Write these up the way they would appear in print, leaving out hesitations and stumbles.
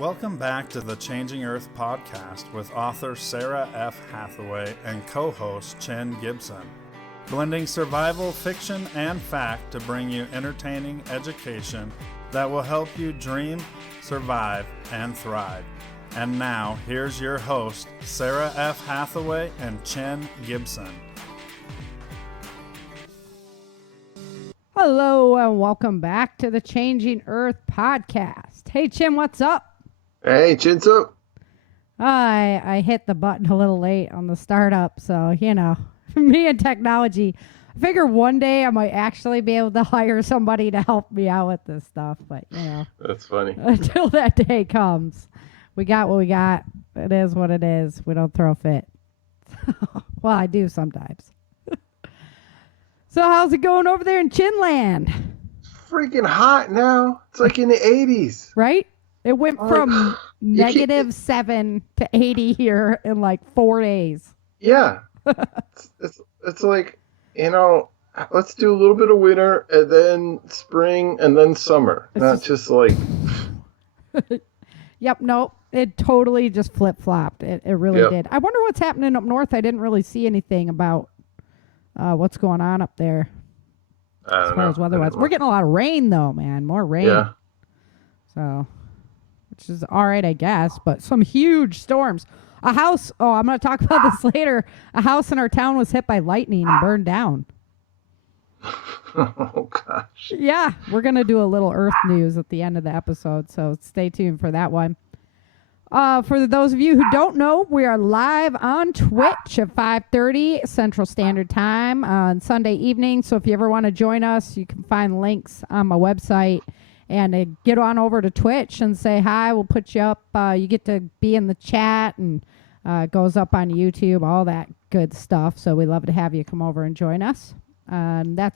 Welcome back to the Changing Earth podcast with author Sara F. Hathaway and co-host Chen Gibson, blending survival fiction and fact to bring you entertaining education that will help you dream, survive, and thrive. And now, here's your host, Sara F. Hathaway and Chen Gibson. Hello, and welcome back to the Changing Earth podcast. Hey, Chen, what's up? Hey, chin's up. I hit the button a little late on the startup, so, me and technology. I figure one day I might actually be able to hire somebody to help me out with this stuff, but, That's funny. Until that day comes, we got what we got. It is what it is. We don't throw a fit. Well, I do sometimes. So how's it going over there in Chinland? Freaking hot now. It's like in the 80s. Right? It went from negative 7 to 80 here in like 4 days. Yeah. it's like, let's do a little bit of winter and then spring and then summer. Not just like... Yep, nope. It totally just flip-flopped. It really did. I wonder what's happening up north. I didn't really see anything about what's going on up there as far as weather-wise. We're getting a lot of rain, though, man. More rain. Yeah. So... which is all right, I guess, but some huge storms. A house, I'm going to talk about this later. A house in our town was hit by lightning and burned down. Oh, gosh. Yeah, we're going to do a little Earth news at the end of the episode, so stay tuned for that one. For those of you who don't know, we are live on Twitch at 5:30 Central Standard Time on Sunday evening, so if you ever want to join us, you can find links on my website. And get on over to Twitch and say hi. We'll put you up. You get to be in the chat, and it goes up on YouTube, all that good stuff. So we love to have you come over and join us. That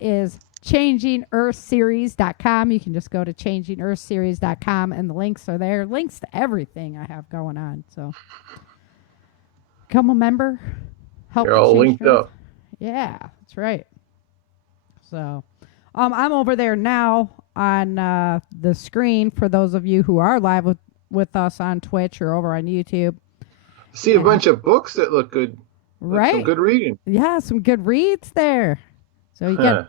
is ChangingEarthSeries.com. You can just go to ChangingEarthSeries.com, and the links are there. Links to everything I have going on. So become a member. Help. You're all linked up. Yeah, that's right. So... I'm over there now on the screen for those of you who are live with us on Twitch or over on YouTube. See a bunch of books that look good. Right. Some good reading. Yeah, some good reads there. So you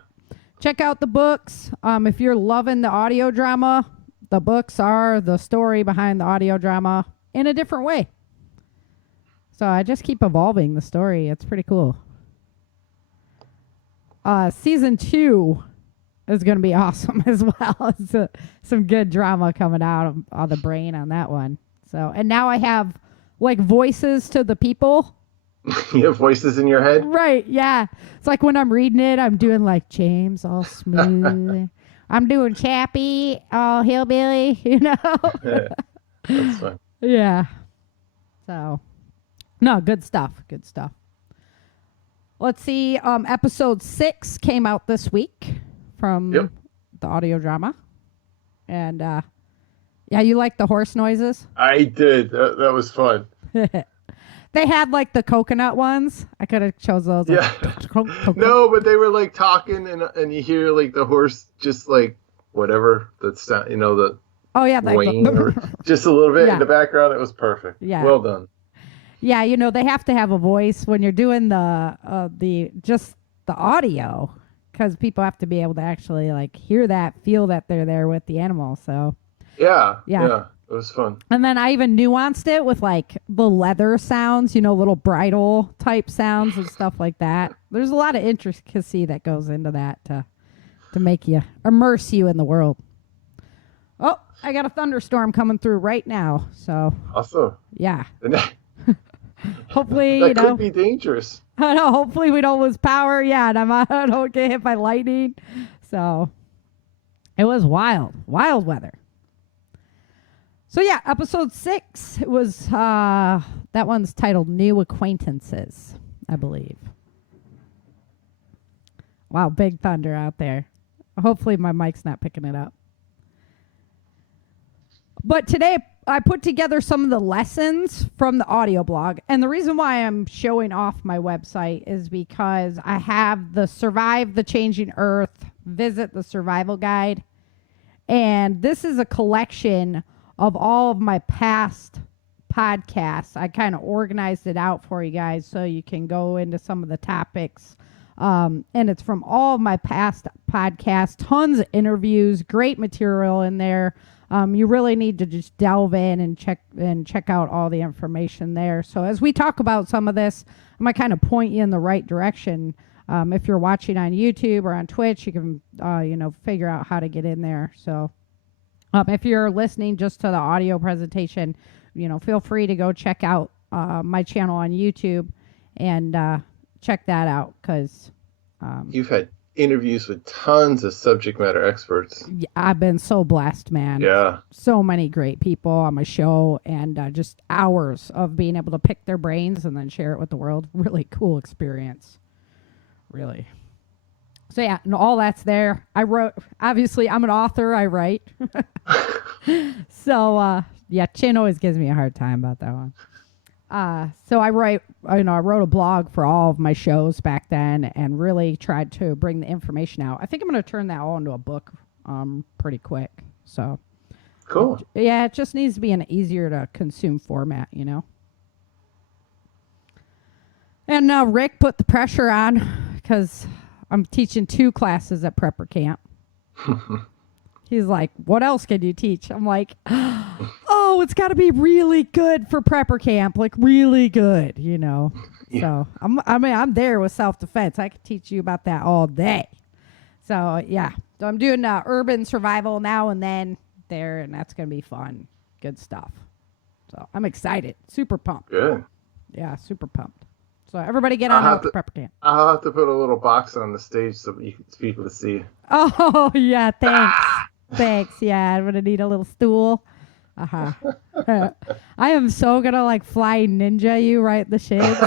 check out the books. If you're loving the audio drama, the books are the story behind the audio drama in a different way. So I just keep evolving the story. It's pretty cool. Season 2 is going to be awesome as well. It's some good drama coming out of the brain on that one. So, and now I have like voices to the people. You have voices in your head? Right, yeah. It's like when I'm reading it, I'm doing like James all smooth. I'm doing Chappie all hillbilly, That's fun. Yeah. So, no, good stuff. Good stuff. Let's see. Episode 6 came out this week from the audio drama. And, you like the horse noises? I did. That was fun. They had like the coconut ones. I could have chose those. Yeah. No, but they were like talking and you hear like the horse just like whatever that's the whine or just a little bit in the background. It was perfect. Yeah. Well done. Yeah, they have to have a voice when you're doing the audio, because people have to be able to actually like hear that, feel that they're there with the animal. So yeah, it was fun. And then I even nuanced it with like the leather sounds, little bridle type sounds and stuff like that. There's a lot of intricacy that goes into that to make you immerse you in the world. Oh, I got a thunderstorm coming through right now. So awesome. Yeah. Hopefully, that could be dangerous. I know. Hopefully, we don't lose power. Yeah, and I don't get hit by lightning. So, it was wild weather. So yeah, episode 6. It was that one's titled "New Acquaintances," I believe. Wow, big thunder out there. Hopefully, my mic's not picking it up. But today, I put together some of the lessons from the audio blog. And the reason why I'm showing off my website is because I have the Survive the Changing Earth, Visit the Survival Guide. And this is a collection of all of my past podcasts. I kind of organized it out for you guys so you can go into some of the topics. And it's from all of my past podcasts, tons of interviews, great material in there. You really need to just delve in and check out all the information there. So as we talk about some of this, I might kind of point you in the right direction. If you're watching on YouTube or on Twitch, you can, figure out how to get in there. So if you're listening just to the audio presentation, feel free to go check out my channel on YouTube and check that out because you've had interviews with tons of subject matter experts. I've been so blessed, man. Yeah. So many great people on my show and just hours of being able to pick their brains and then share it with the world. Really cool experience. Really. So yeah, and all that's there. Obviously I'm an author, I write. So Chin always gives me a hard time about that one. So I wrote a blog for all of my shows back then and really tried to bring the information out. I think I'm going to turn that all into a book pretty quick. So cool. Yeah, it just needs to be an easier to consume format, And Rick put the pressure on because I'm teaching 2 classes at prepper camp. He's like, what else can you teach? I'm like, oh, it's got to be really good for prepper camp, like really good, Yeah. So I'm there with self-defense. I could teach you about that all day. So yeah, so I'm doing urban survival now and then there, and that's gonna be fun, good stuff. So I'm excited, super pumped. Good. Yeah, super pumped. So everybody get on out to prepper camp. I'll have to put a little box on the stage so people to see. Oh yeah, thanks. Thanks. Yeah, I'm gonna need a little stool. I am so gonna fly ninja you right in the shins.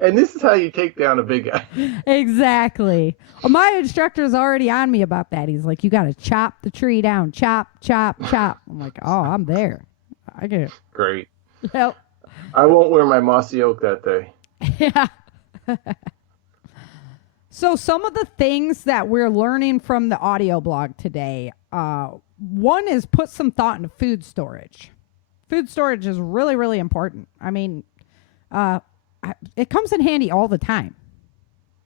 And this is how you take down a big guy. Exactly. Well, my instructor's already on me about that. He's like, you gotta chop the tree down. Chop, chop, chop. I'm like, oh, I'm there. I get it. Great. Yep. I won't wear my mossy oak that day. Yeah. So some of the things that we're learning from the audio blog today, one is put some thought into food storage. Food storage is really, really important. I mean, it comes in handy all the time.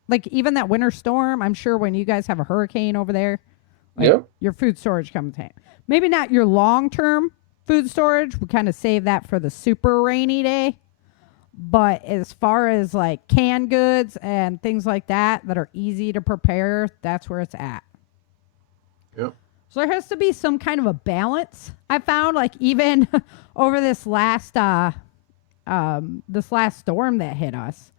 Like even that winter storm, I'm sure when you guys have a hurricane over there, your food storage comes in handy. Maybe not your long-term food storage. We kind of save that for the super rainy day. But as far as canned goods and things like that are easy to prepare, that's where it's at. Yep. So there has to be some kind of a balance. I found even over this last storm that hit us,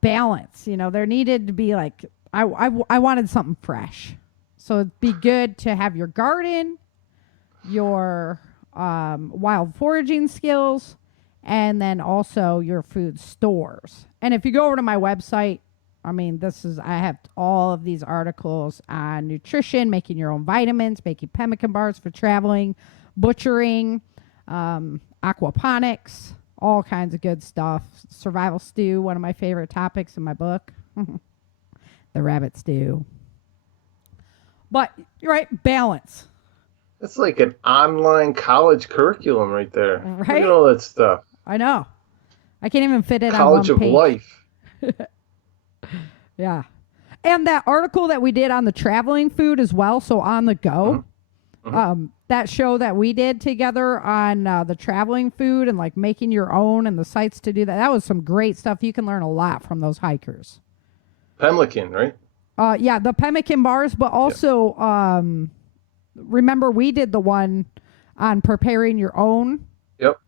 balance. There needed to be I wanted something fresh. So it'd be good to have your garden, your wild foraging skills, and then also your food stores. And if you go over to my website, I have all of these articles on nutrition, making your own vitamins, making pemmican bars for traveling, butchering, aquaponics, all kinds of good stuff. Survival stew, one of my favorite topics in my book. The rabbit stew. But you're right, balance. That's like an online college curriculum right there. Right? Look at all that stuff. I know. I can't even fit it College on one of page. Life. Yeah. And that article that we did on the traveling food as well, so on the go, that show that we did together on the traveling food and making your own and the sites to do that, that was some great stuff. You can learn a lot from those hikers. Pemmican, right? Yeah, the pemmican bars, but also remember we did the one on preparing your own. Yep.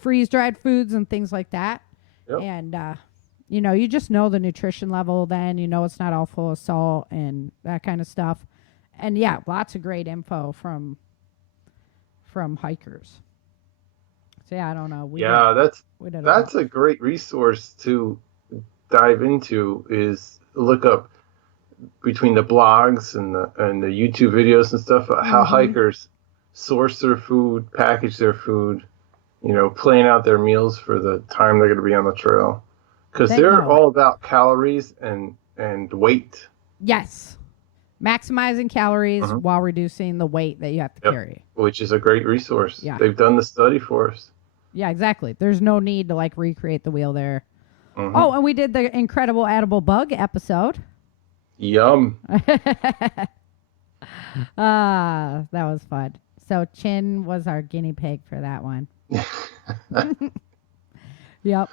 Freeze-dried foods and things like that. Yep. And, you just know the nutrition level then. It's not all full of salt and that kind of stuff. And, yeah, lots of great info from hikers. So, yeah, I don't know. That's a great resource to dive into is look up between the blogs and the YouTube videos and stuff, how hikers source their food, package their food, plan out their meals for the time they're going to be on the trail. Because they're all about calories and weight. Yes. maximizing calories while reducing the weight that you have to carry. Which is a great resource. Yeah. They've done the study for us. Yeah, exactly. There's no need to like recreate the wheel there. Oh, and we did the incredible edible bug episode. Yum. That was fun. So Chin was our guinea pig for that one. Yep.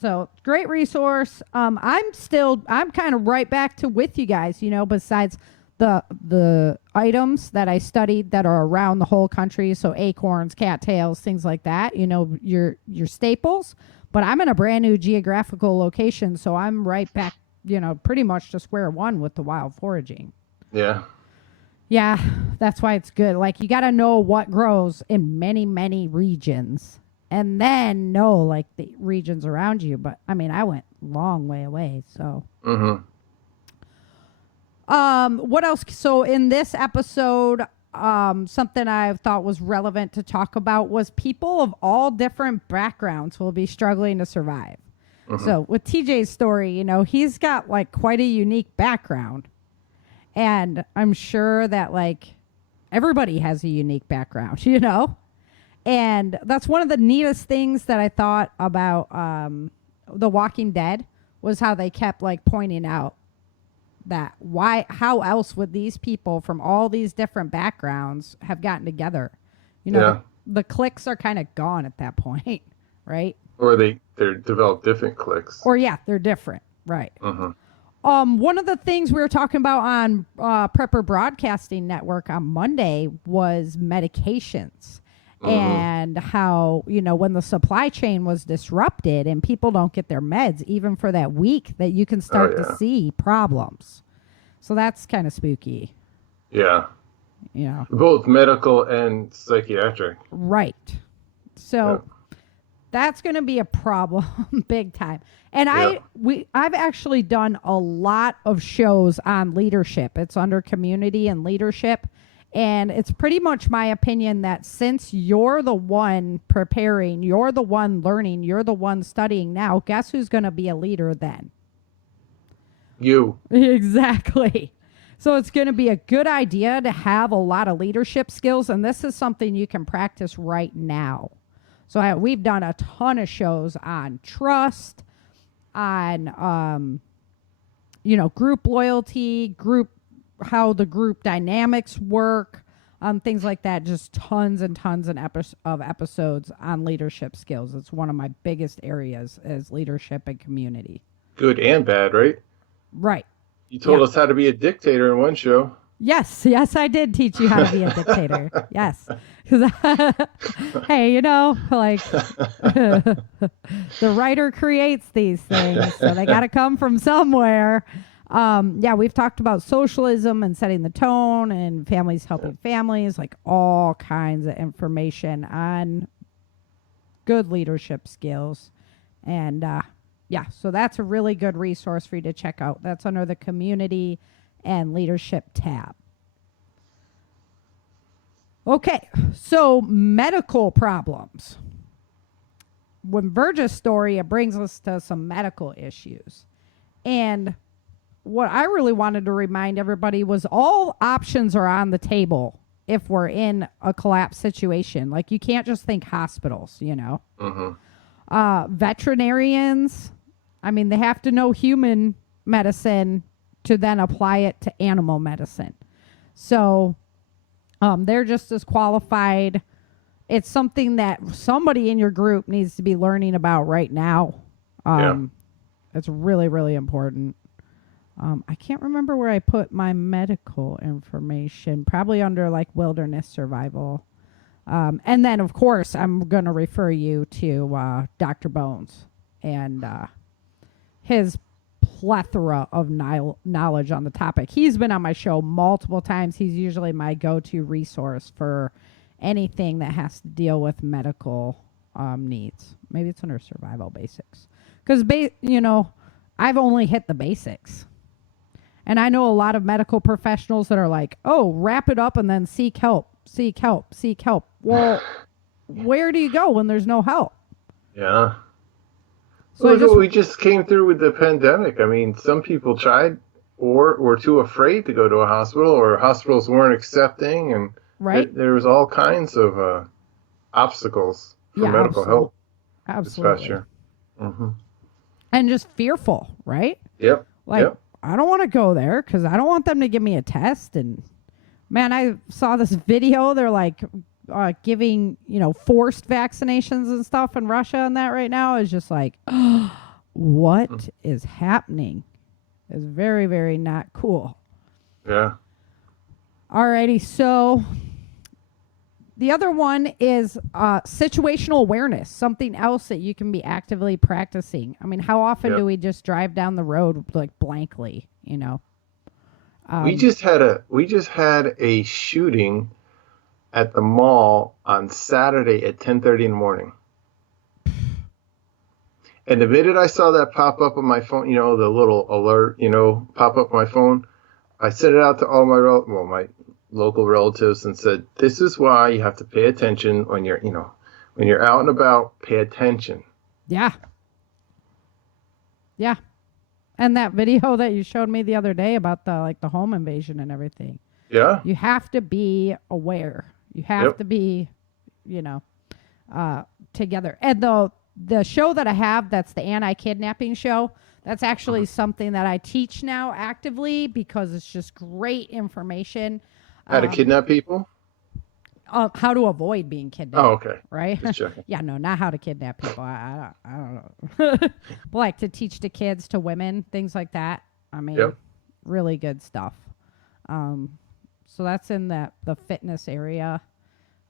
So great resource. I'm kind of right back to with you guys, you know, besides the items that I studied that are around the whole country. So acorns, cattails, things like that, you know, your staples, but I'm in a brand new geographical location. So I'm right back, you know, pretty much to square one with the wild foraging. Yeah. Yeah. That's why it's good. Like you got to know what grows in many, many regions. And then know like the regions around you. But I mean, I went long way away. So, what else? So in this episode, something I thought was relevant to talk about was people of all different backgrounds will be struggling to survive. So with TJ's story, you know, he's got like quite a unique background. And I'm sure that like everybody has a unique background, you know? And that's one of the neatest things that I thought about The Walking Dead was how they kept like pointing out that how else would these people from all these different backgrounds have gotten together? You know, the cliques are kind of gone at that point, right? Or they're developed different cliques. Or they're different, right? One of the things we were talking about on Prepper Broadcasting Network on Monday was medications. And how, you know, when the supply chain was disrupted and people don't get their meds, even for that week, that you can start to see problems. So that's kind of spooky. Yeah. Yeah. Both medical and psychiatric. Right. So that's going to be a problem big time. And I've actually done a lot of shows on leadership. It's under community and leadership. And it's pretty much my opinion that since you're the one preparing, you're the one learning, you're the one studying now, guess who's going to be a leader then? You. Exactly. So it's going to be a good idea to have a lot of leadership skills. And this is something you can practice right now. So we've done a ton of shows on trust, on, you know, group loyalty, how the group dynamics work, things like that. Just tons and tons of episodes on leadership skills. It's one of my biggest areas is leadership and community. Good and bad, right? Right. You told us how to be a dictator in one show. Yes, I did teach you how to be a dictator. Yes. Hey, you know, like the writer creates these things, so they got to come from somewhere. We've talked about socialism and setting the tone and families helping families, like all kinds of information on good leadership skills. And so that's a really good resource for you to check out. That's under the community and leadership tab. Okay, so medical problems. When Virgil's story, it brings us to some medical issues. And what I really wanted to remind everybody was all options are on the table if we're in a collapse situation. Like you can't just think hospitals, you know. Veterinarians, I mean, they have to know human medicine to then apply it to animal medicine. So they're just as qualified. It's something that somebody in your group needs to be learning about right now. It's really, really important. I can't remember where I put my medical information, probably under like wilderness survival. And then, of course, I'm going to refer you to Dr. Bones and his plethora of knowledge on the topic. He's been on my show multiple times. He's usually my go-to resource for anything that has to deal with medical needs. Maybe it's under survival basics. Because, you know, I've only hit the basics. And I know a lot of medical professionals that are like, oh, wrap it up and then seek help, seek help, seek help. Well, where do you go when there's no help? Yeah. So we just came through with the pandemic. I mean, some people tried or were too afraid to go to a hospital, or hospitals weren't accepting, and Right. there was all kinds of obstacles for medical help. Absolutely. Mm-hmm. And just fearful, right? Yep. Like, Yep. I don't want to go there because I don't want them to give me a test. And man, I saw this video. They're like giving, forced vaccinations and stuff in Russia, and that right now is just like, what is happening? It's very, very not cool. Yeah. Alrighty, so the other one is situational awareness, something else that you can be actively practicing. I mean, how often do we just drive down the road like blankly, We just had a shooting at the mall on Saturday at 10:30 in the morning. And the minute I saw that pop up on my phone, the little alert, pop up on my phone, I sent it out to all my local relatives and said, "This is why you have to pay attention when you're out and about. Pay attention." Yeah. Yeah. And that video that you showed me the other day about the home invasion and everything. Yeah. You have to be aware. You have to be, together. And the show that I have, that's the anti-kidnapping show, that's actually something that I teach now actively because it's just great information. How to kidnap people? How to avoid being kidnapped. Oh, okay. Right? Just checking. Yeah, no, not how to kidnap people. I don't know. Like to teach the kids to women, things like that. I mean, really good stuff. So that's in the fitness area.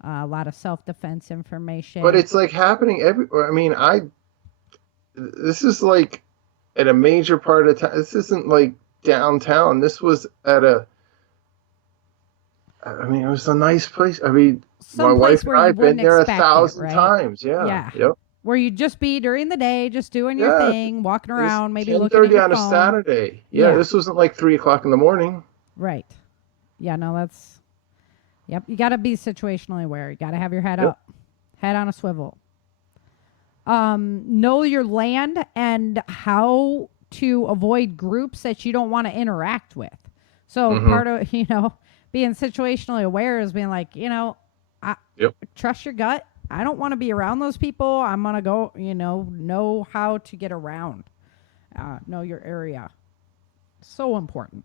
A lot of self-defense information. But it's like happening everywhere. I mean, this is like at a major part of town. This isn't like downtown. This was at it was a nice place. I mean, my wife and I have been there 1,000 times. Yeah. Yeah. Yep. Where you'd just be during the day, just doing your thing, walking around, maybe looking at 10:30 your on phone. a Saturday. Yeah, this wasn't like 3:00 in the morning. Right. Yeah, no, that's... Yep, you got to be situationally aware. You got to have your head up, head on a swivel. Know your land and how to avoid groups that you don't want to interact with. So part of, being situationally aware is being like, trust your gut. I don't want to be around those people. I'm going to go, know how to get around. Know your area. So important.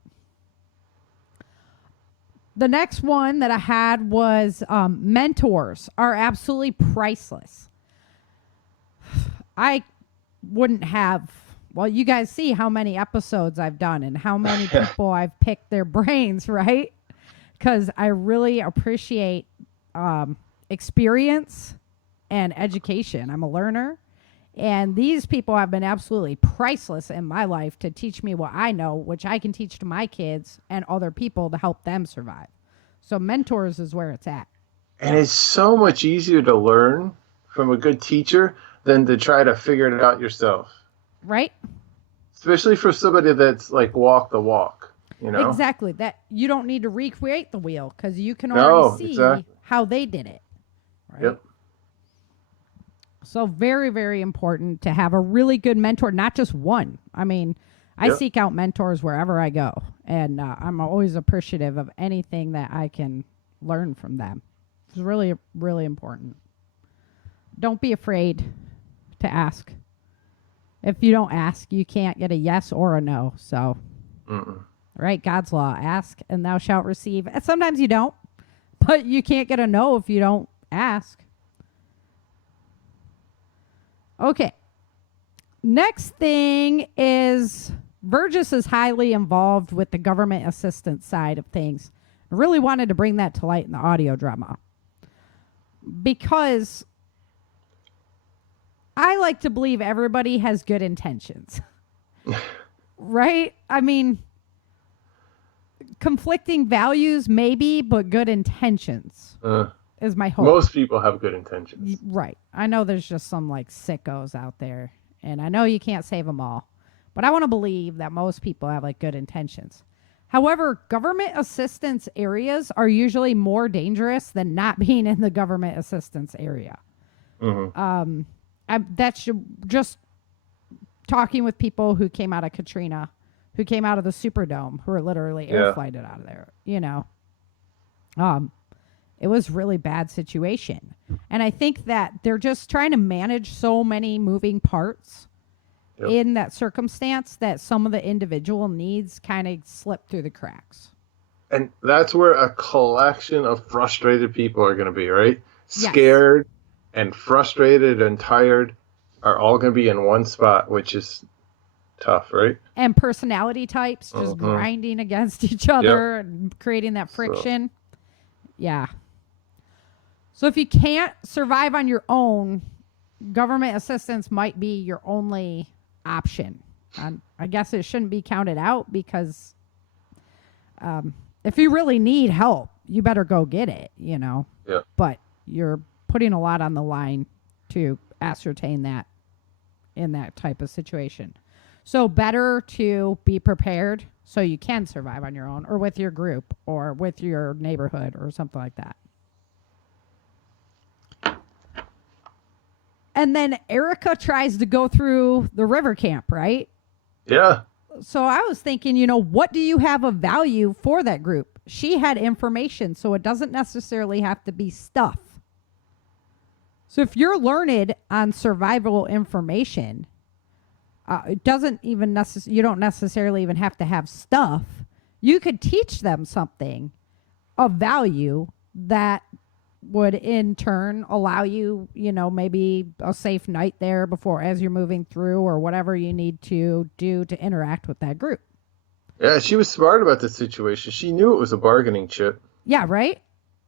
The next one that I had was mentors are absolutely priceless. I wouldn't have, you guys see how many episodes I've done and how many people I've picked their brains, right? Because I really appreciate experience and education. I'm a learner. And these people have been absolutely priceless in my life to teach me what I know, which I can teach to my kids and other people to help them survive. So mentors is where it's at. And it's so much easier to learn from a good teacher than to try to figure it out yourself. Right? Especially for somebody that's like walk the walk, Exactly. That you don't need to recreate the wheel because you can already see how they did it. Right? Yep. So very, very important to have a really good mentor, not just one. I mean, I seek out mentors wherever I go, and I'm always appreciative of anything that I can learn from them. It's really, really important. Don't be afraid to ask. If you don't ask, you can't get a yes or a no. So, right, God's law, ask and thou shalt receive. And sometimes you don't, but you can't get a no if you don't ask. Okay. Next thing is Burgess is highly involved with the government assistance side of things. I really wanted to bring that to light in the audio drama because I like to believe everybody has good intentions. Right? I mean, conflicting values maybe, but good intentions. Is my hope. Most people have good intentions. Right. I know there's just some like sickos out there, and I know you can't save them all, but I want to believe that most people have like good intentions. However, government assistance areas are usually more dangerous than not being in the government assistance area. That's just talking with people who came out of Katrina who came out of the Superdome, who were literally air flighted out of there, you know. It was really bad situation. And I think that they're just trying to manage so many moving parts in that circumstance that some of the individual needs kind of slip through the cracks. And that's where a collection of frustrated people are going to be, right? Scared and frustrated and tired are all going to be in one spot, which is tough, right? And personality types just grinding against each other and creating that friction. Yeah. So if you can't survive on your own, government assistance might be your only option. I guess it shouldn't be counted out because if you really need help, you better go get it, you know. Yeah. But you're putting a lot on the line to ascertain that in that type of situation. So better to be prepared so you can survive on your own or with your group or with your neighborhood or something like that. And then Erica tries to go through the river camp, right? Yeah. So I was thinking, you know, what do you have of value for that group? She had information, so it doesn't necessarily have to be stuff. So if you're learned on survival information, it doesn't even you don't necessarily even have to have stuff. You could teach them something of value that would in turn allow you, you know, maybe a safe night there before as you're moving through or whatever you need to do to interact with that group. Yeah, she was smart about the situation. She knew it was a bargaining chip. Yeah, right?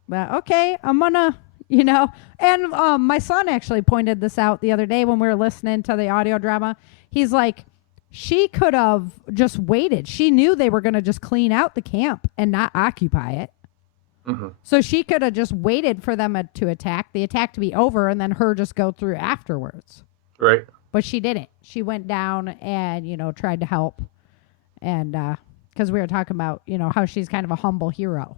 But okay, I'm gonna, you know, and my son actually pointed this out the other day when we were listening to the audio drama. He's like, she could have just waited. She knew they were going to just clean out the camp and not occupy it. Mm-hmm. So she could have just waited for them to attack, the attack to be over, and then her just go through afterwards. Right. But she didn't. She went down and, you know, tried to help. And because we were talking about, you know, how she's kind of a humble hero.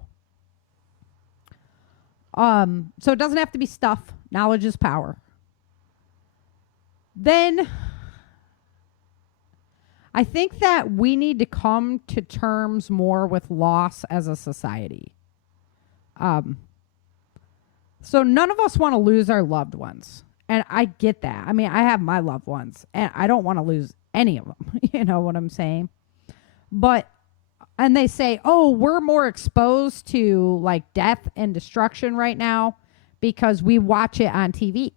So it doesn't have to be stuff. Knowledge is power. Then I think that we need to come to terms more with loss as a society. So none of us want to lose our loved ones. And I get that. I mean, I have my loved ones and I don't want to lose any of them. You know what I'm saying? But, and they say, oh, we're more exposed to like death and destruction right now because we watch it on TV.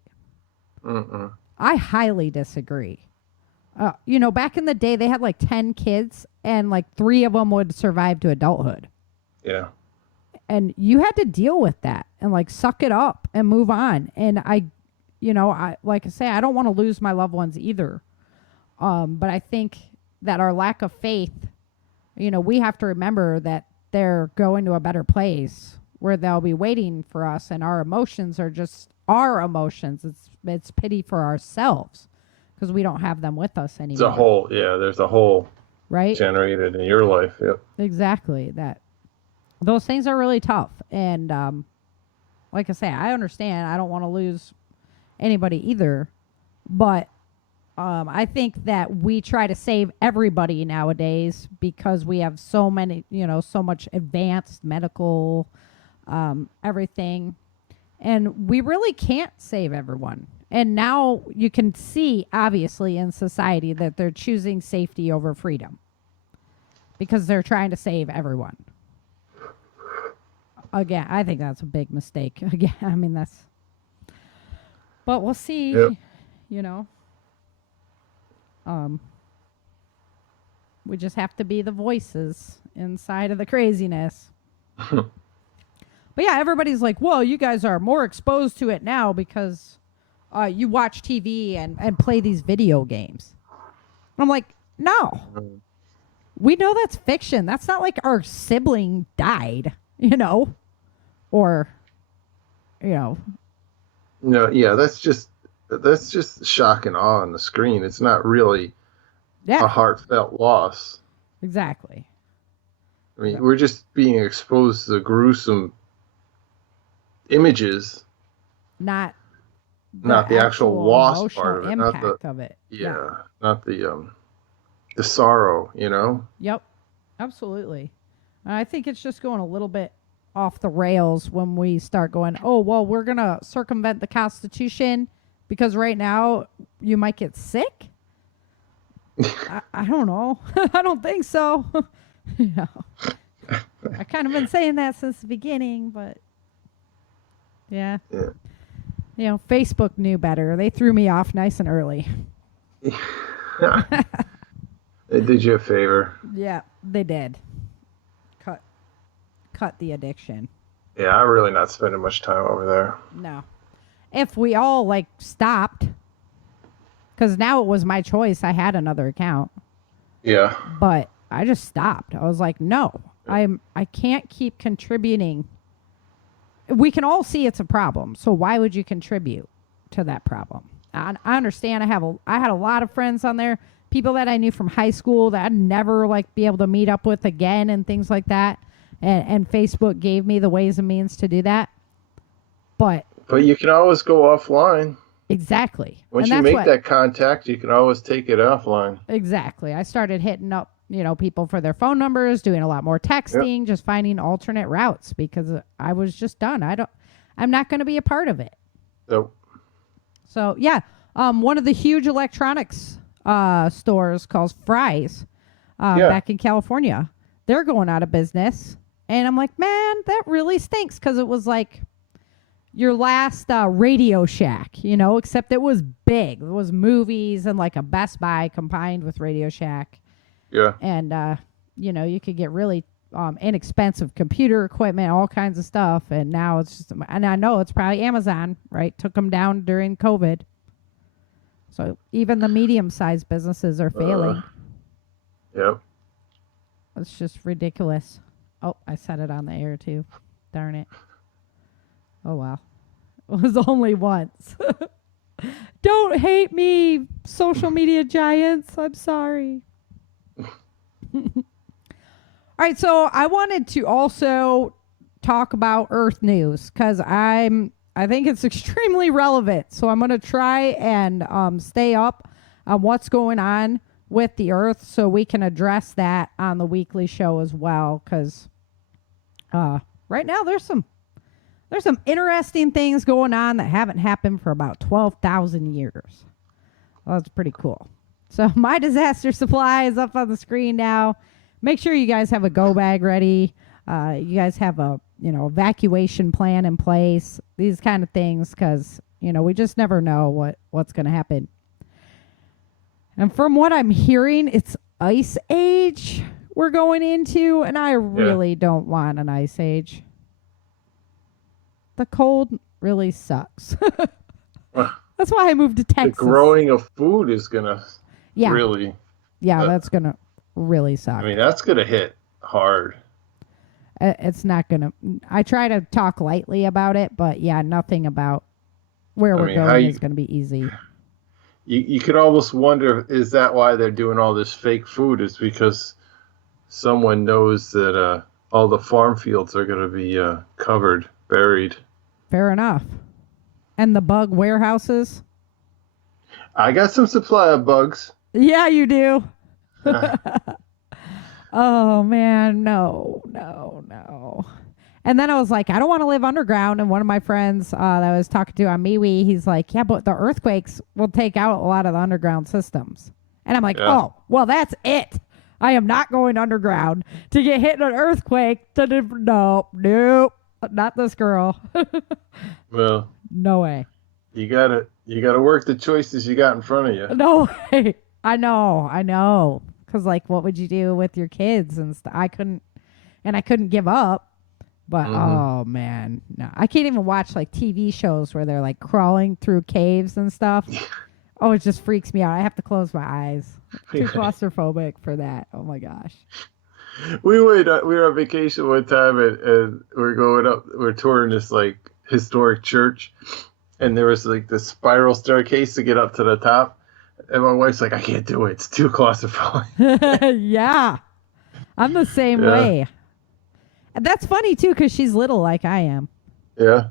I highly disagree. You know, back in the day, they had like 10 kids and like 3 of them would survive to adulthood. Yeah. And you had to deal with that and like suck it up and move on. And you know, like I say, I don't want to lose my loved ones either. But I think that our lack of faith, you know, we have to remember that they're going to a better place where they'll be waiting for us. And our emotions are just our emotions. It's pity for ourselves because we don't have them with us anymore. There's a hole right generated in your life. Yep. Exactly. Those things are really tough. And like I say, I understand. I don't want to lose anybody either. But I think that we try to save everybody nowadays because we have so many, you know, so much advanced medical everything. And we really can't save everyone. And now you can see, obviously, in society that they're choosing safety over freedom because they're trying to save everyone. Again, I think that's a big mistake. Again, I mean, but we'll see, you know. We just have to be the voices inside of the craziness. But yeah, everybody's like, well, you guys are more exposed to it now because you watch TV and play these video games. And I'm like, no. We know that's fiction. That's not like our sibling died, you know, or, you know. No, yeah, that's just shock and awe on the screen. It's not really a heartfelt loss. Exactly. I mean, we're just being exposed to gruesome images. Not the actual loss part of it. Impact of it. Yeah, not the the sorrow, you know? Yep. Absolutely. I think it's just going a little bit off the rails when we start going, oh, well, we're going to circumvent the Constitution because right now you might get sick. I don't know. I don't think so. You know, I kind of been saying that since the beginning, but yeah. You know, Facebook knew better. They threw me off nice and early. They did you a favor. Yeah, they did. Cut the addiction. Yeah, I'm really not spending much time over there. No. If we all like stopped, because now it was my choice. I had another account. Yeah. But I just stopped. I was like, no, I can't keep contributing. We can all see it's a problem. So why would you contribute to that problem? I understand. I had a lot of friends on there, people that I knew from high school that I'd never like be able to meet up with again and things like that. And Facebook gave me the ways and means to do that. But you can always go offline. Exactly. Once you make that contact, you can always take it offline. Exactly. I started hitting up, people for their phone numbers, doing a lot more texting, just finding alternate routes because I was just done. I'm not going to be a part of it. Nope. So, yeah. One of the huge electronics stores called Fry's back in California. They're going out of business. And I'm like, man, that really stinks because it was like your last Radio Shack, except it was big. It was movies and like a Best Buy combined with Radio Shack. Yeah. And, you could get really inexpensive computer equipment, all kinds of stuff. And now it's just, and I know it's probably Amazon, right? Took them down during COVID. So even the medium-sized businesses are failing. Yep. It's just ridiculous. Oh, I said it on the air too. Darn it. Oh, wow. It was only once. Don't hate me, social media giants. I'm sorry. All right, so I wanted to also talk about Earth news because I think it's extremely relevant. So I'm going to try and stay up on what's going on with the Earth so we can address that on the weekly show as well because right now there's some interesting things going on that haven't happened for about 12,000 years. Well, that's pretty cool. So my disaster supply is up on the screen now. Make sure you guys have a go bag ready. You guys have a evacuation plan in place. These kind of things because we just never know what's going to happen. And from what I'm hearing, it's ice age we're going into, and I really don't want an ice age. The cold really sucks. That's why I moved to Texas. The growing of food is going to really... Yeah, that's going to really suck. I mean, that's going to hit hard. It's not going to... I try to talk lightly about it, but yeah, nothing about where we're going is going to be easy. You could almost wonder, is that why they're doing all this fake food? Is because someone knows that all the farm fields are going to be covered, buried. Fair enough. And the bug warehouses? I got some supply of bugs. Yeah, you do. Oh, man, no. And then I was like, I don't want to live underground. And one of my friends that I was talking to on MeWe, he's like, yeah, but the earthquakes will take out a lot of the underground systems. And I'm like, oh, well, that's it. I am not going underground to get hit in an earthquake. Nope, not this girl. Well, no way. You gotta work the choices you got in front of you. No way. I know. Because what would you do with your kids and stuff? I couldn't give up. But oh man, no, I can't even watch TV shows where they're crawling through caves and stuff. Oh, it just freaks me out. I have to close my eyes. Too claustrophobic for that. Oh my gosh. We were on vacation one time and we're touring this historic church, and there was this spiral staircase to get up to the top, and my wife's like, I can't do it. It's too claustrophobic. Yeah, I'm the same way. And that's funny too because she's little like I am. Yeah.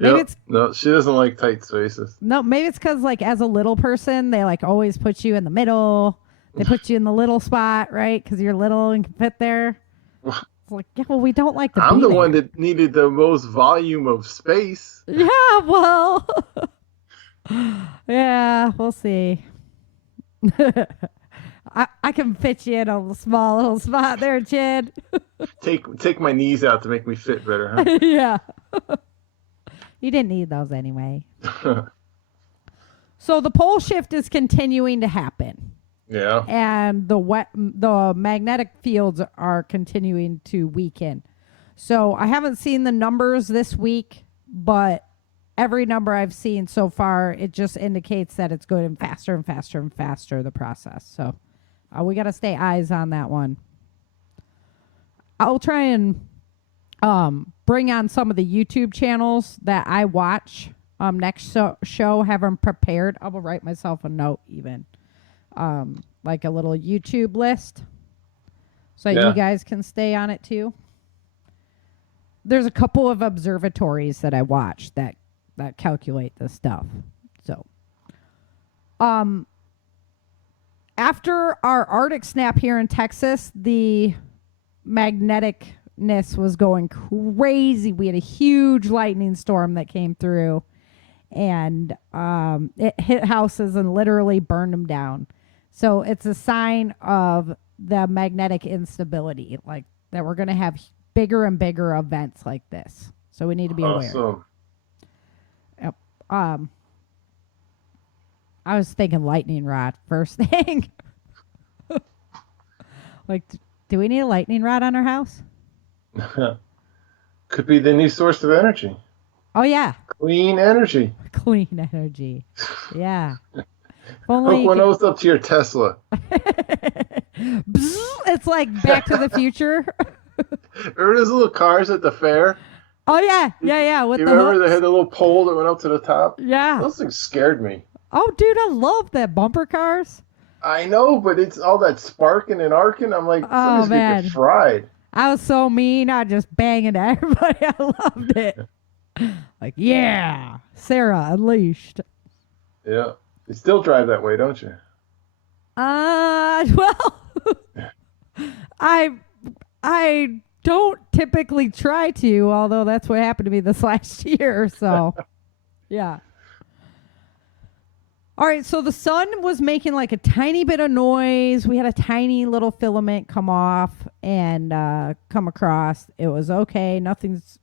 No, she doesn't like tight spaces. No, maybe it's because as a little person they always put you in the middle. They put you in the little spot, right? Because you're little and can fit there. It's like, yeah, well, we don't like to I'm be the there. one that needed the most volume of space. Yeah, well, yeah, we'll see. I can fit you in a small little spot there, Chad. Take my knees out to make me fit better, huh? Yeah. You didn't need those anyway. So the pole shift is continuing to happen. Yeah. And the magnetic fields are continuing to weaken. So I haven't seen the numbers this week, but every number I've seen so far, it just indicates that it's going faster and faster and faster, the process. So we got to stay eyes on that one. I'll try and bring on some of the YouTube channels that I watch next show, have them prepared. I will write myself a note even. Like a little YouTube list. So you guys can stay on it too. There's a couple of observatories that I watch that calculate this stuff. So, after our Arctic snap here in Texas, the magneticness was going crazy. We had a huge lightning storm that came through, and it hit houses and literally burned them down. So it's a sign of the magnetic instability, like that we're going to have bigger and bigger events like this. So we need to be aware. Yep. I was thinking lightning rod first thing. Like, do we need a lightning rod on our house? Could be the new source of energy. Oh, yeah. Clean energy. Clean energy. Yeah. Hook one of those up to your Tesla. It's like Back to the Future. Remember those little cars at the fair? Oh, yeah. Yeah. You remember they had the little pole that went up to the top? Yeah. Those things scared me. Oh, dude, I love that bumper cars. I know, but it's all that sparking and arcing. I'm like, somebody's gonna get fried. I was so mean. I just banging to everybody. I loved it. Like, yeah, Sara unleashed. Yeah. You still drive that way, don't you? Well, I don't typically try to, although that's what happened to me this last year. So, yeah. All right, so the sun was making like a tiny bit of noise. We had a tiny little filament come off and come across. It was okay. Nothing's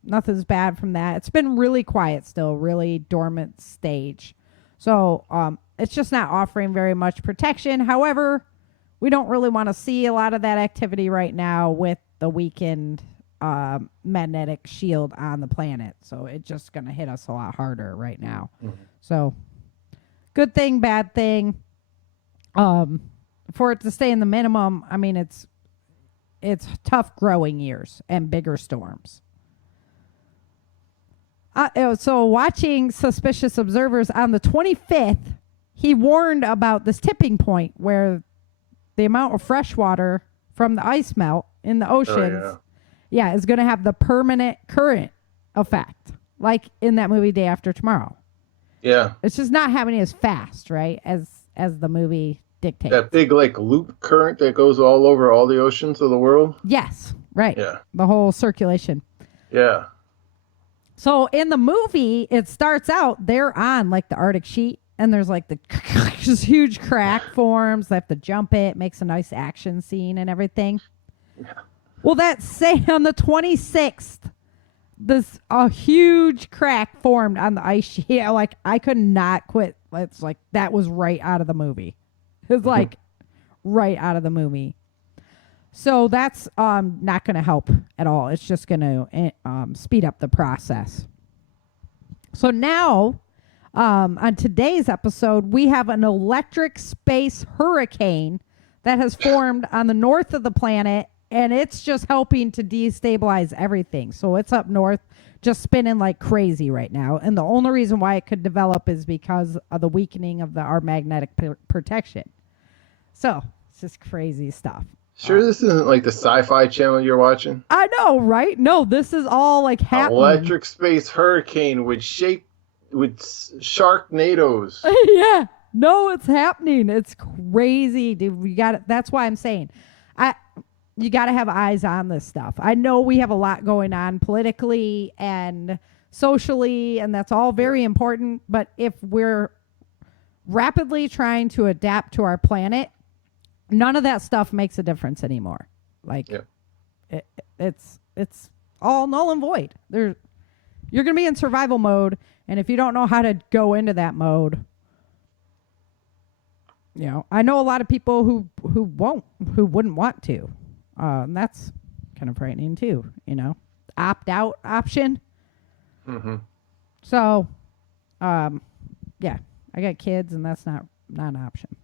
bad from that. It's been really quiet still, really dormant stage. So it's just not offering very much protection. However, we don't really want to see a lot of that activity right now with the weakened magnetic shield on the planet. So it's just going to hit us a lot harder right now. Mm-hmm. So good thing, bad thing. For it to stay in the minimum, I mean, it's tough growing years and bigger storms. So watching Suspicious Observers on the 25th, he warned about this tipping point where the amount of fresh water from the ice melt in the oceans, is going to have the permanent current effect, like in that movie Day After Tomorrow. Yeah. It's just not happening as fast, right, as the movie dictates. That big, like, loop current that goes all over all the oceans of the world? Yes, right. Yeah. The whole circulation. Yeah. So in the movie, it starts out, they're on, like, the Arctic sheet, and there's, like, this huge crack forms. They have to jump it, makes a nice action scene and everything. Yeah. Well, say on the 26th, a huge crack formed on the ice sheet. Like, I could not quit. It's like, that was right out of the movie. It's like right out of the movie. So that's not going to help at all. It's just going to speed up the process. So now, on today's episode, we have an electric space hurricane that has formed on the north of the planet, and it's just helping to destabilize everything. So it's up north, just spinning like crazy right now. And the only reason why it could develop is because of the weakening of our magnetic protection. So it's just crazy stuff. Sure, this isn't like the Sci-Fi Channel you're watching? I know, right? No, this is all like happening. Electric space hurricane with sharknadoes. Yeah. No, it's happening. It's crazy, dude. That's why I'm saying, you got to have eyes on this stuff. I know we have a lot going on politically and socially, and that's all very important. But if we're rapidly trying to adapt to our planet, none of that stuff makes a difference anymore. Like, it's all null and void. You're going to be in survival mode, and if you don't know how to go into that mode, I know a lot of people who wouldn't want to. And that's kind of frightening too, opt out option. Mm-hmm. So, I got kids, and that's not an option.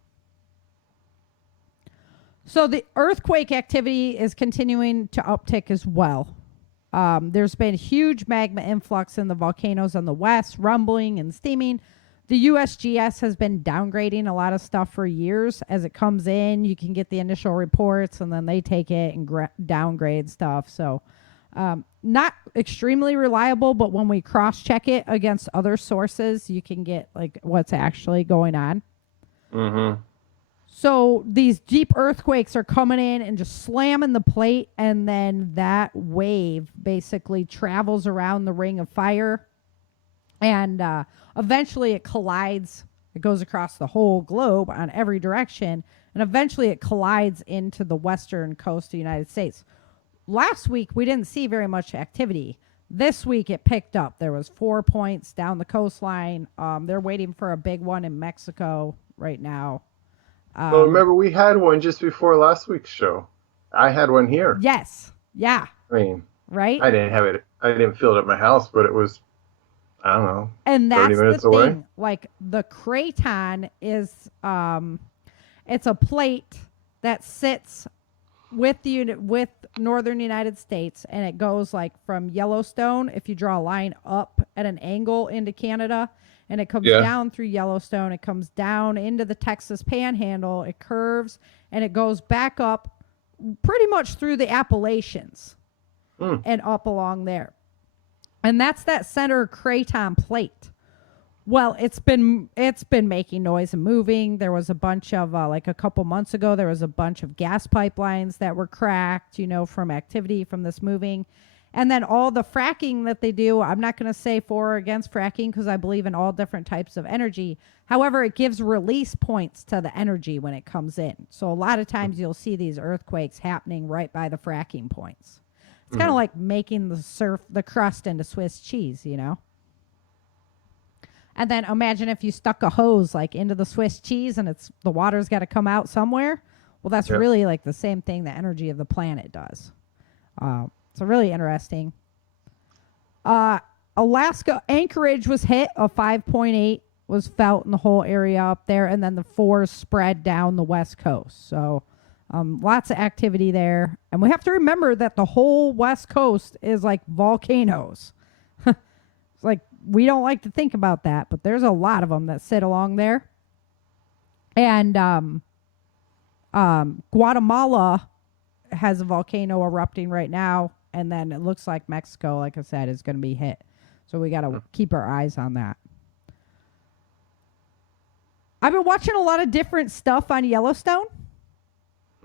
So the earthquake activity is continuing to uptick as well. There's been huge magma influx in the volcanoes on the west, rumbling and steaming. The USGS has been downgrading a lot of stuff for years. As it comes in, you can get the initial reports, and then they take it and downgrade stuff. So not extremely reliable, but when we cross-check it against other sources, you can get like what's actually going on. Mm-hmm. So these deep earthquakes are coming in and just slamming the plate, and then that wave basically travels around the ring of fire, and eventually it collides. It goes across the whole globe on every direction, and eventually it collides into the western coast of the United States. Last week, we didn't see very much activity. This week, it picked up. There was 4 points down the coastline. They're waiting for a big one in Mexico right now. Well, remember, we had one just before last week's show. I had one here. Yes. Yeah. I mean, right? I didn't have it. I didn't feel it at my house, but it was, I don't know, and 30 that's minutes the away. thing. Like, the craton is, it's a plate that sits with northern United States, and it goes like from Yellowstone. If you draw a line up at an angle into Canada, and it comes down through Yellowstone, it comes down into the Texas Panhandle, it curves, and it goes back up pretty much through the Appalachians and up along there. And that's that center craton plate. Well, it's been making noise and moving. There was a bunch of, like a couple months ago, there was a bunch of gas pipelines that were cracked, from activity from this moving. And then all the fracking that they do, I'm not going to say for or against fracking because I believe in all different types of energy. However, it gives release points to the energy when it comes in. So a lot of times you'll see these earthquakes happening right by the fracking points. It's kind of like making the crust into Swiss cheese, And then imagine if you stuck a hose like into the Swiss cheese and the water's got to come out somewhere. Well, that's really like the same thing the energy of the planet does. So really interesting. Alaska Anchorage was hit. A 5.8 was felt in the whole area up there, and then the 4s spread down the west coast. So lots of activity there. And we have to remember that the whole west coast is like volcanoes. It's like, we don't like to think about that, but there's a lot of them that sit along there. And Guatemala has a volcano erupting right now, and then it looks like Mexico, like I said, is going to be hit. So we got to keep our eyes on that. I've been watching a lot of different stuff on Yellowstone.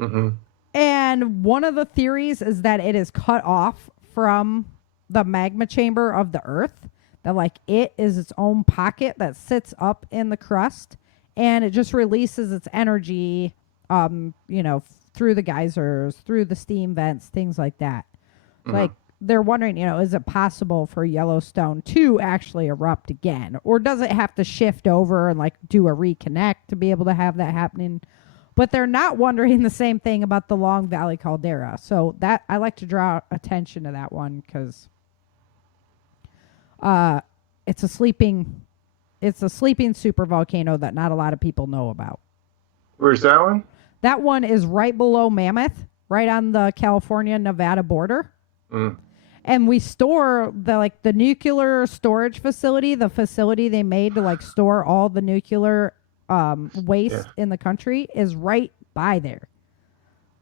Mm-hmm. And one of the theories is that it is cut off from the magma chamber of the Earth. That like it is its own pocket that sits up in the crust, and it just releases its energy, through the geysers, through the steam vents, things like that. Mm-hmm. Like, they're wondering, is it possible for Yellowstone to actually erupt again? Or does it have to shift over and like do a reconnect to be able to have that happening? But they're not wondering the same thing about the Long Valley Caldera. So that I like to draw attention to that one because it's a sleeping supervolcano that not a lot of people know about. Where's that one? That one is right below Mammoth, right on the California-Nevada border. Mm. And we store the nuclear storage facility, the facility they made to like store all the nuclear waste in the country is right by there.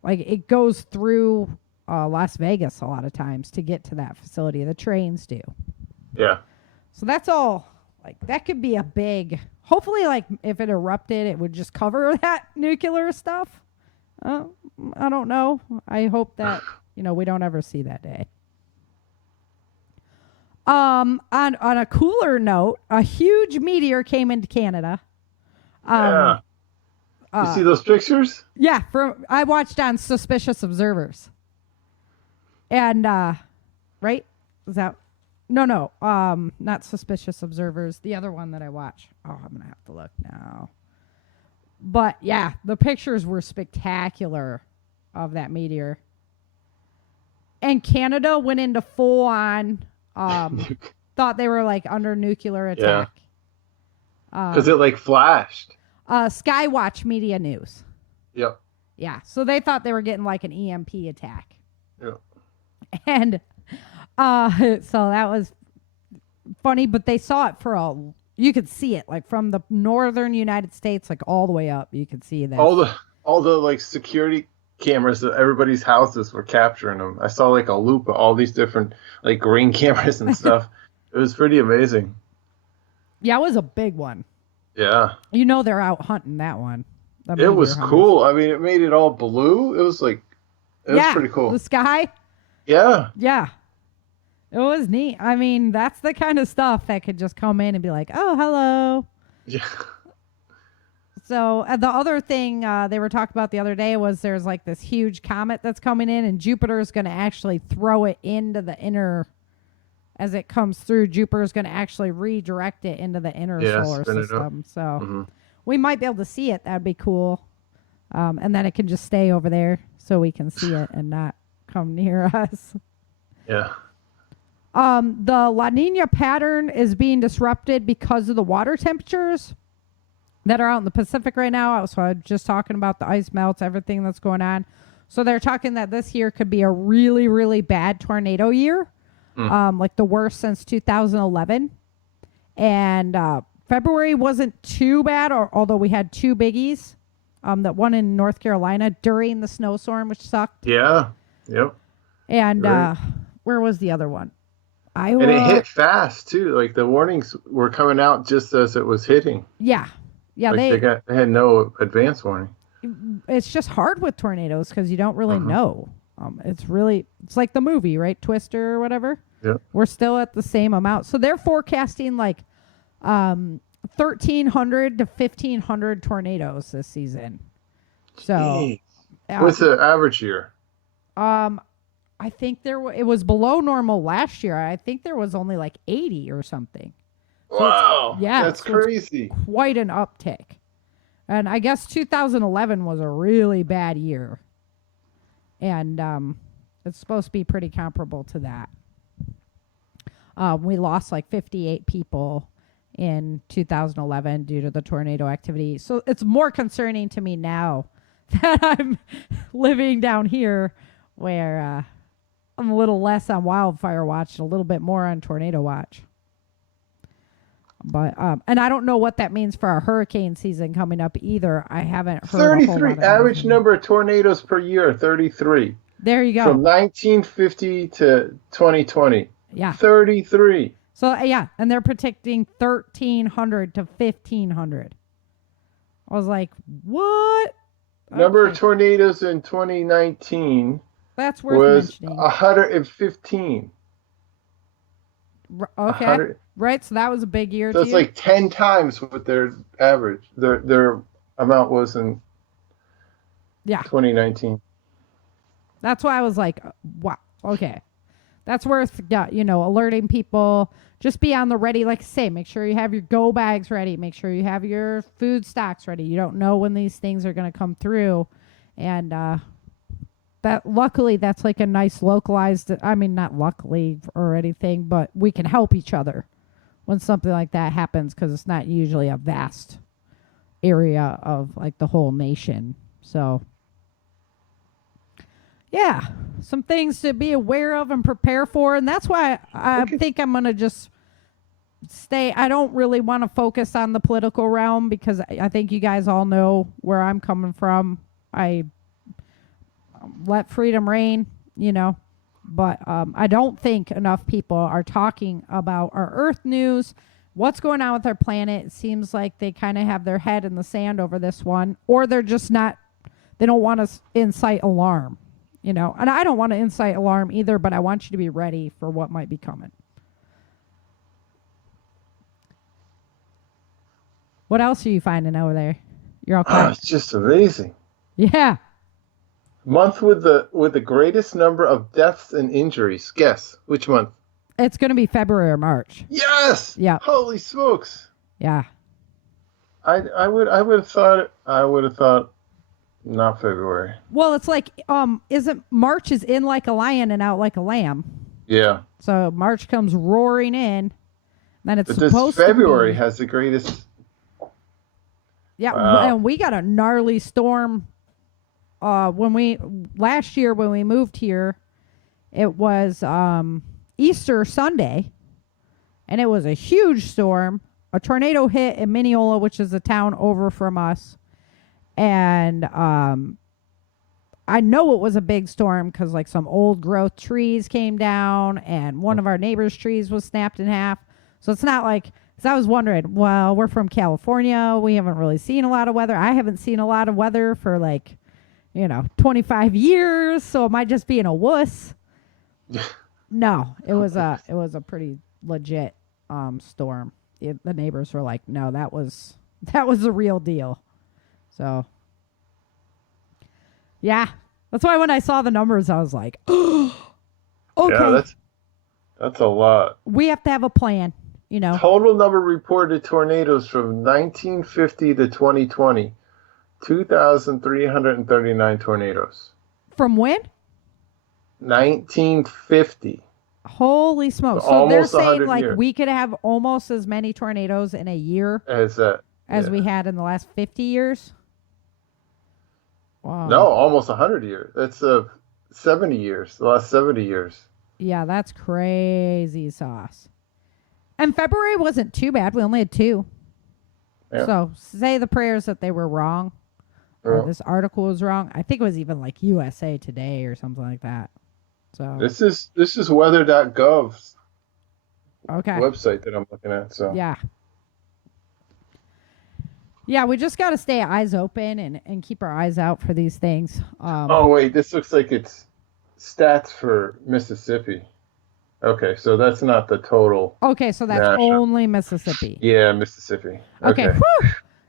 Like it goes through Las Vegas a lot of times to get to that facility. The trains do. Yeah. So that's all Like that could be a big, hopefully like if it erupted, it would just cover that nuclear stuff. I don't know. I hope that, we don't ever see that day. On a cooler note, a huge meteor came into Canada. Yeah. You see those pictures? Yeah, I watched on Suspicious Observers. And right? Is that No, not Suspicious Observers. The other one that I watch. Oh, I'm going to have to look now. But yeah, the pictures were spectacular of that meteor. And Canada went into full on thought they were like under nuclear attack. Because it like flashed. Skywatch Media News. Yep. Yeah. So they thought they were getting like an EMP attack. Yep. And so that was funny, but they saw it you could see it like from the northern United States, like all the way up. You could see that. All the like security cameras at everybody's houses were capturing them. I saw like a loop of all these different like Ring cameras and stuff. It was pretty amazing. Yeah, it was a big one. Yeah. They're out hunting that one. It was cool. I mean, it made it all blue. It was was pretty cool. The sky. Yeah. Yeah. It was neat. I mean, that's the kind of stuff that could just come in and be like, oh, hello. Yeah. So the other thing they were talking about the other day was there's like this huge comet that's coming in, and Jupiter's going to actually throw it into the inner, as it comes through, Jupiter's going to actually redirect it into the inner solar system. So we might be able to see it. That'd be cool. And then it can just stay over there so we can see it and not come near us. Yeah. The La Nina pattern is being disrupted because of the water temperatures that are out in the Pacific right now. So I'm just talking about the ice melts, everything that's going on. So they're talking that this year could be a really, really bad tornado year, like the worst since 2011. And February wasn't too bad, although we had two biggies. That one in North Carolina during the snowstorm, which sucked. Yeah. Yep. And where was the other one? Iowa. And it hit fast too. Like the warnings were coming out just as it was hitting. Yeah. Yeah. Like they had no advance warning. It's just hard with tornadoes because you don't really know. It's like the movie, right? Twister or whatever. Yeah. We're still at the same amount. So they're forecasting like 1,300 to 1,500 tornadoes this season. So what's the average year? I think it was below normal last year. I think there was only like 80 or something. So wow. That's crazy. Quite an uptick. And I guess 2011 was a really bad year. And it's supposed to be pretty comparable to that. We lost like 58 people in 2011 due to the tornado activity. So it's more concerning to me now that I'm living down here where I'm a little less on wildfire watch, a little bit more on tornado watch. But and I don't know what that means for our hurricane season coming up either. I haven't heard 33 average number of tornadoes per year, 33. There you go. From 1950 to 2020. Yeah. 33. So yeah, and they're predicting 1,300 to 1,500. I was like, what? Number of tornadoes in 2019 that's worth was mentioning. 115. Okay. 100. Right, so that was a big year. So it's like 10 times what their average, their amount was in 2019. That's why I was like, wow, okay. That's worth, alerting people. Just be on the ready. Like I say, make sure you have your go bags ready. Make sure you have your food stocks ready. You don't know when these things are going to come through. And that luckily, that's like a nice localized, I mean, not luckily or anything, but we can help each other when something like that happens because it's not usually a vast area of like the whole nation. So yeah, some things to be aware of and prepare for. And that's why I think I'm going to just stay. I don't really want to focus on the political realm because I think you guys all know where I'm coming from. I let freedom reign, but I don't think enough people are talking about our Earth news what's going on with our planet. It seems like they kind of have their head in the sand over this one, or they're just not, they don't want to incite alarm, you know. And I don't want to incite alarm either, but I want you to be ready for what might be coming. What else are you finding over there? You're all quiet. It's just amazing. Yeah. Month with the greatest number of deaths and injuries. Guess which month? It's going to be February or March. Yes. Yeah. Holy smokes. Yeah. I would have thought not February. Well, it's like isn't March is in like a lion and out like a lamb. Yeah. So March comes roaring in. Then it's But supposed this February to be, has the greatest. yeah, Wow. and we got a gnarly storm last year when we moved here. It was Easter Sunday, and it was a huge storm. A tornado hit in Mineola, which is a town over from us. And I know it was a big storm because like some old growth trees came down, and one of our neighbor's trees was snapped in half. So it's not like, because I was wondering, well, we're from California. We haven't really seen a lot of weather. I haven't seen a lot of weather for 25 years. So am I just being a wuss? No, it was a pretty legit storm. The neighbors were like, no, that was the real deal. So, yeah, that's why when I saw the numbers, I was like, oh, okay. Yeah, that's a lot. We have to have a plan, you know. Total number reported tornadoes from 1950 to 2020, 2,339 tornadoes. From when? 1950. Holy smokes. So they're saying like years. We could have almost as many tornadoes in a year as we had in the last 50 years. Wow. No, almost 100 years. That's 70 years, the last 70 years. Yeah, that's crazy sauce. And February wasn't too bad. We only had 2. Yeah. So say the prayers that they were wrong. Or this article was wrong. I think it was even like USA Today or something like that. So this is weather.gov's website that I'm looking at. So yeah, we just got to stay eyes open and keep our eyes out for these things. Oh wait, this looks like it's stats for Mississippi. Okay, so that's not the total. Okay, so that's national. Only Mississippi. Yeah, Mississippi. Okay.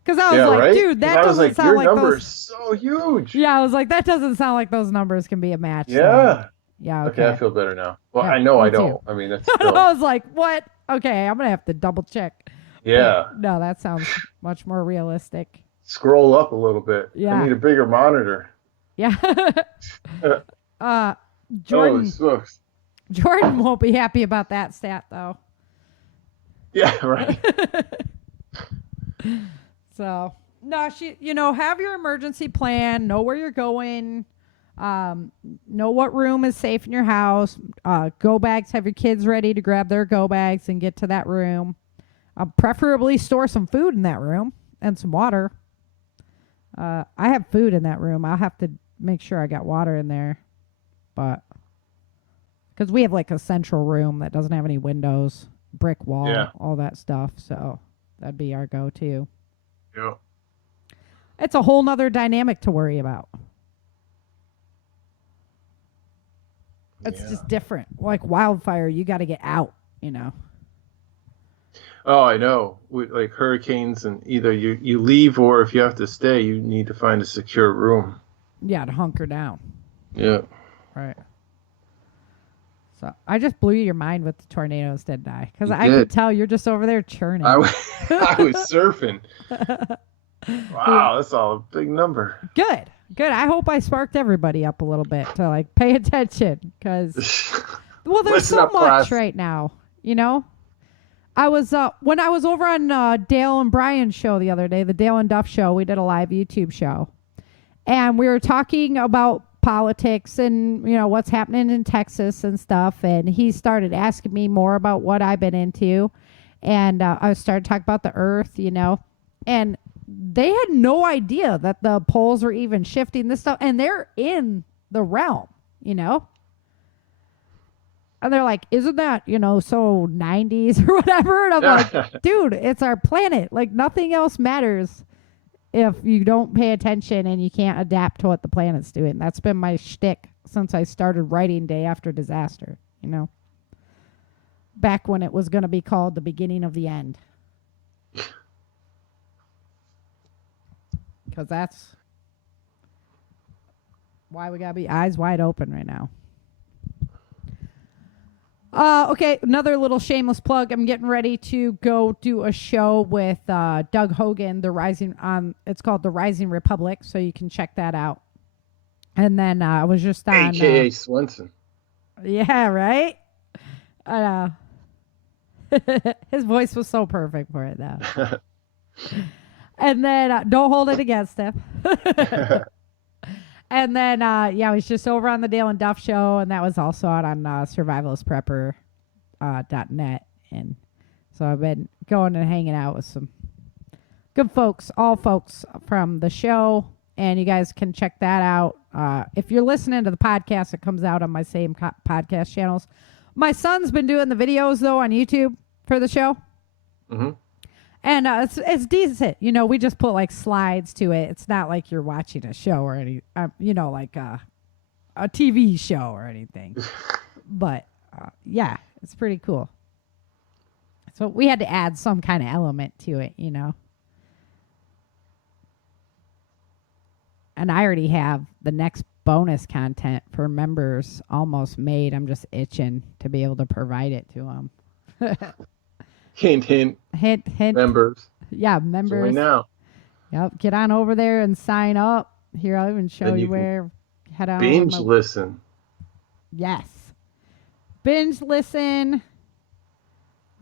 Because I was like, right? dude, that doesn't sound like those. Your number is so huge. Yeah, I was like, that doesn't sound like those numbers can be a match. Yeah. So. Yeah. Okay, I feel better now. Well, yeah, I know I don't. Too. I mean, that's. Still... I was like, what? Okay, I'm gonna have to double check. Yeah. But no, that sounds much more realistic. Scroll up a little bit. Yeah. I need a bigger monitor. Yeah. Jordan. Oh, Jordan won't be happy about that stat though. Yeah. Right. So no, have your emergency plan. Know where you're going. Know what room is safe in your house. Go bags. Have your kids ready to grab their go bags and get to that room. Preferably store some food in that room and some water. I have food in that room. I'll have to make sure I got water in there, but because we have like a central room that doesn't have any windows, brick wall, all that stuff. So that'd be our go-to. Yeah. It's a whole nother dynamic to worry about. It's just different. Like wildfire, you got to get out, you know. Oh, I know. With like hurricanes, and either you leave, or if you have to stay, you need to find a secure room. Yeah, to hunker down. Yeah. Right. So I just blew your mind with the tornadoes, didn't I? Because I could tell you're just over there churning. I was surfing. Wow, that's all a big number. Good. I hope I sparked everybody up a little bit to like pay attention, because there's so much right now, you know. I was when I was over on Dale and Brian's show the other day, the Dale and Duff show. We did a live YouTube show, and we were talking about politics and what's happening in Texas and stuff. And he started asking me more about what I've been into, and I started talking about the Earth, and they had no idea that the poles were even shifting this stuff, and they're in the realm, And they're like, isn't that, so 90s or whatever? And I'm like, dude, it's our planet. Like, nothing else matters if you don't pay attention and you can't adapt to what the planet's doing. That's been my shtick since I started writing Day After Disaster, back when it was going to be called The Beginning of the End. Because that's why we got to be eyes wide open right now. Okay, another little shameless plug. I'm getting ready to go do a show with Doug Hogan, it's called The Rising Republic, so you can check that out. And then I was just on... A.K.A. Swenson. Yeah, right? His voice was so perfect for it, though. And then, don't hold it against him. And then, I was just over on the Dale and Duff show, and that was also out on survivalistprepper.net. And so I've been going and hanging out with some good folks, all folks from the show, and you guys can check that out. If you're listening to the podcast, it comes out on my same podcast channels. My son's been doing the videos, though, on YouTube for the show. Mm-hmm. And it's decent. We just put like slides to it. It's not like you're watching a show or any, like a TV show or anything. But yeah, it's pretty cool. So we had to add some kind of element to it, And I already have the next bonus content for members almost made. I'm just itching to be able to provide it to them. Hint, hint. Hint, hint. Members. Yeah, members. Join now. Yep, get on over there and sign up. Here, I'll even show you where. Head on. Binge listen. Yes. Binge listen.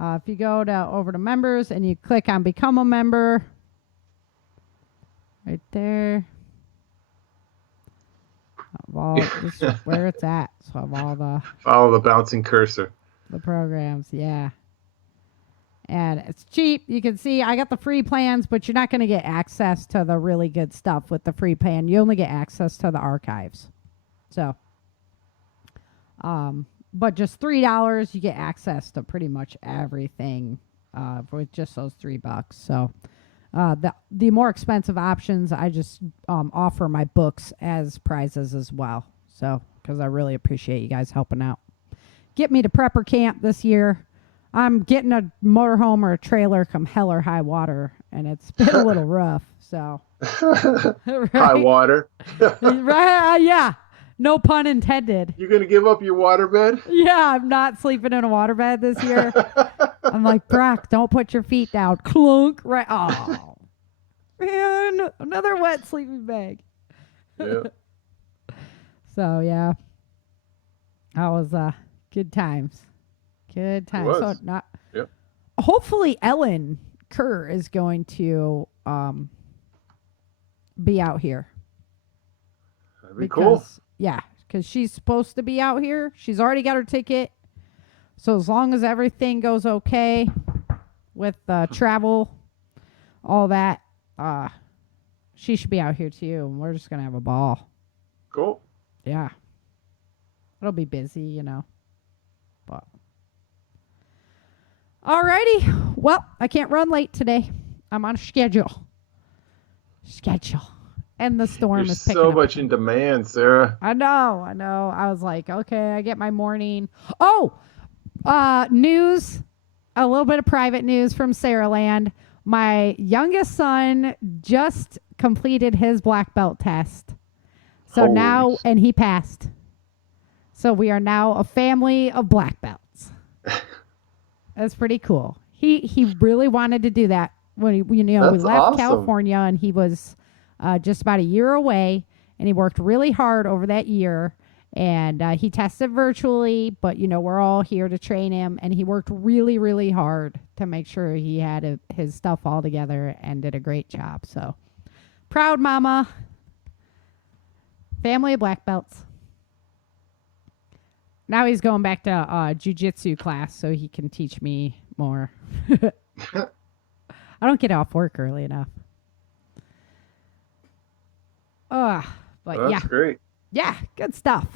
If you go over to members and you click on become a member. Right there. This is where it's at. So of all the... Follow the bouncing cursor. The programs, yeah. And it's cheap. You can see I got the free plans, but you're not going to get access to the really good stuff with the free plan. You only get access to the archives. So, but just $3, you get access to pretty much everything with just those $3. So, the more expensive options, I just offer my books as prizes as well. So, because I really appreciate you guys helping out. Get me to prepper camp this year. I'm getting a motorhome or a trailer come hell or high water, and it's been a little rough. So, right? High water. Right? Yeah. No pun intended. You're gonna give up your waterbed? Yeah, I'm not sleeping in a waterbed this year. I'm like, Brock, don't put your feet down. Clunk. Right. Oh, man, another wet sleeping bag. Yeah. So yeah, that was good times. Good times. So not. Yep. Hopefully, Ellen Kerr is going to be out here. That'd be cool. Yeah, because she's supposed to be out here. She's already got her ticket. So as long as everything goes okay with travel, all that, she should be out here too. And we're just gonna have a ball. Cool. Yeah. It'll be busy, But alrighty. Well, I can't run late today. I'm on a schedule. And the storm is picking up. So much in demand, Sarah. I know. I was like, okay, I get my morning. Oh, news, a little bit of private news from Sara Land. My youngest son just completed his black belt test. So now, and he passed. So we are now a family of black belts. That's pretty cool. He really wanted to do that when we left awesome. California, and he was just about a year away, and he worked really hard over that year, and he tested virtually, but we're all here to train him, and he worked really, really hard to make sure he had his stuff all together and did a great job. So proud mama. Family of black belts. Now he's going back to jiu-jitsu class so he can teach me more. I don't get off work early enough. But That's great. Yeah, good stuff.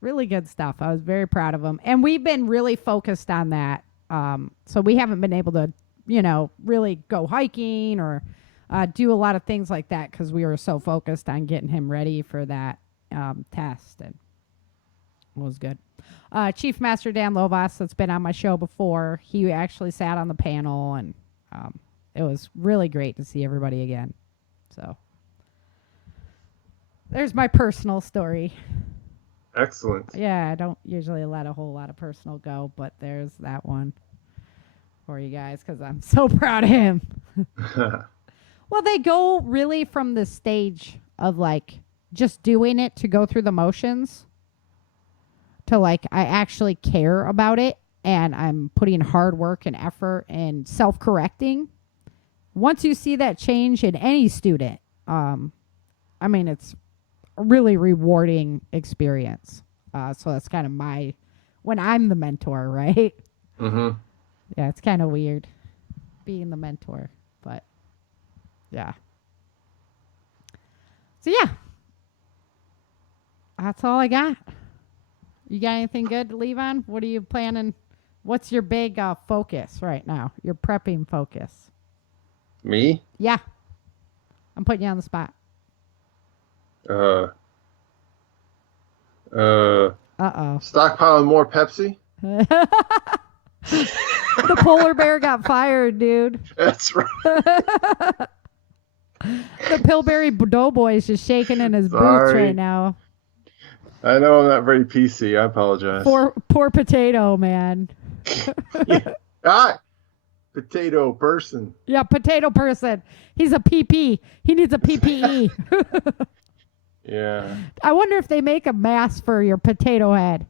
Really good stuff. I was very proud of him. And we've been really focused on that. So we haven't been able to, really go hiking or do a lot of things like that because we were so focused on getting him ready for that test. And it was good. Chief Master Dan Lovas, that's been on my show before, he actually sat on the panel, and it was really great to see everybody again. So there's my personal story. Excellent. Yeah, I don't usually let a whole lot of personal go, but there's that one for you guys because I'm so proud of him. Well, they go really from the stage of like just doing it to go through the motions to like I actually care about it and I'm putting hard work and effort and self-correcting. Once you see that change in any student, it's a really rewarding experience. So that's kind of when I'm the mentor, right? Mm-hmm. Yeah, it's kind of weird being the mentor, but yeah. So yeah, that's all I got. You got anything good to leave on? What are you planning? What's your big focus right now? Your prepping focus. Me? Yeah. I'm putting you on the spot. Uh-oh. Stockpiling more Pepsi? The polar bear got fired, dude. That's right. The Pillsbury Doughboy is just shaking in his boots right now. I know I'm not very PC. I apologize. Poor potato, man. Yeah. Ah, potato person. Yeah, potato person. He's a PP. He needs a PPE. Yeah. I wonder if they make a mask for your potato head.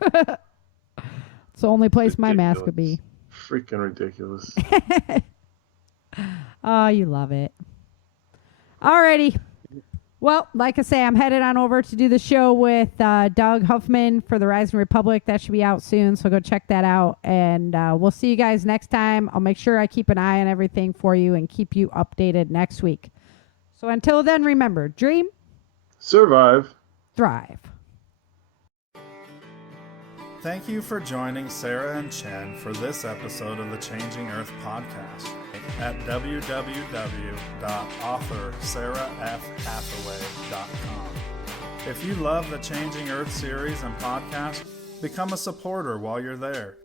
It's the only place my mask would be. Freaking ridiculous. Oh, you love it. Alrighty. Well, like I say, I'm headed on over to do the show with Doug Huffman for the Rising Republic. That should be out soon, so go check that out. And we'll see you guys next time. I'll make sure I keep an eye on everything for you and keep you updated next week. So until then, remember, dream, survive, thrive. Thank you for joining Sara and Chen for this episode of the Changing Earth podcast at www.authorSarahFHathaway.com. If you love the Changing Earth series and podcast, become a supporter while you're there.